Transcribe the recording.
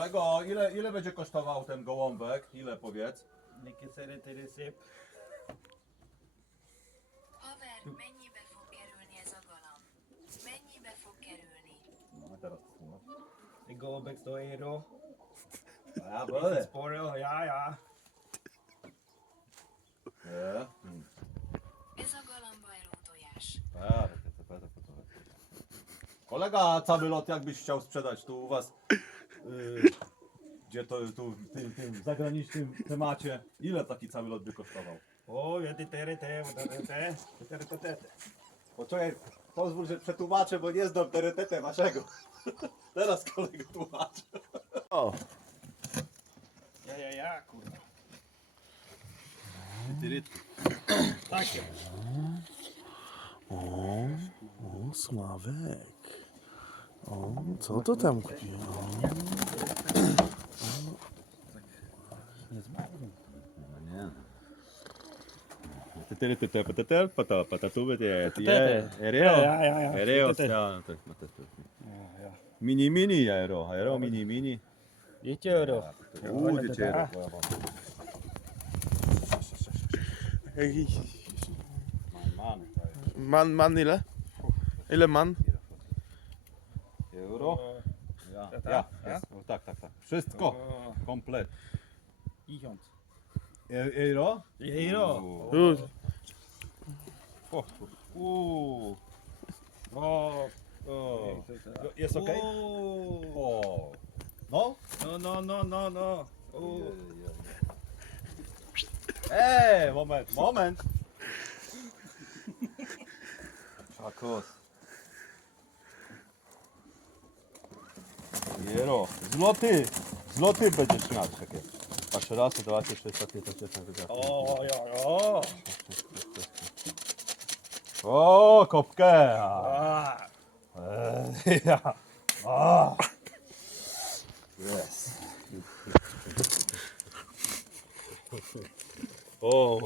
Kolego, ile, ile będzie kosztował ten gołąbek? Ile powiedz? Neki szeretnél szép. Haver, mennyibe fog kerülni ez a galamb? Mennyibe fog kerülni? No teraz tłumacz. Goldbeck 100 euró. Ja, byle. Sporrel, ja, ja. Nie. Hmm. Ez a. Kolega, cały lot jakbyś chciał sprzedać tu u was, y, Y, gdzie to tu w tym, tym zagranicznym temacie, ile taki cały lot by kosztował? O, jedy tery te, te, te, te, te. Poczekaj, pozwól, że przetłumaczę, bo nie znam terytetę waszego. Teraz kolego tłumaczę. O. Ja, ja, ja, kurwa. Tyryty. Takie. O, o, Sławek. O, co to tam kupiło? Nie zmarł. Nie. Tytyry, tytyry, patytyr, pata, patatuby, je, je, ereo, Mini, mini, aero, aero, mini, mini. Dzieci euro. Uuu. Man, man. Man, man ile? Ile man? Euro. Ja, Tata? ja, Ja? jest. O, tak, tak, tak. Wszystko, O, komplet. Ihont. E- Euro? Euro. Już. O, uuu. O, O. Jest ok? O. O. No? No, no, no, no, no. O. Ej, moment, moment. Czakos. Jero, zloty, zloty będziesz miał takie. Patrz raz, dwa, trzy, cztery, cztery, cztery, cztery, cztery. O, ja, o. O, kopkę. A. Ej, ja. Yes. O.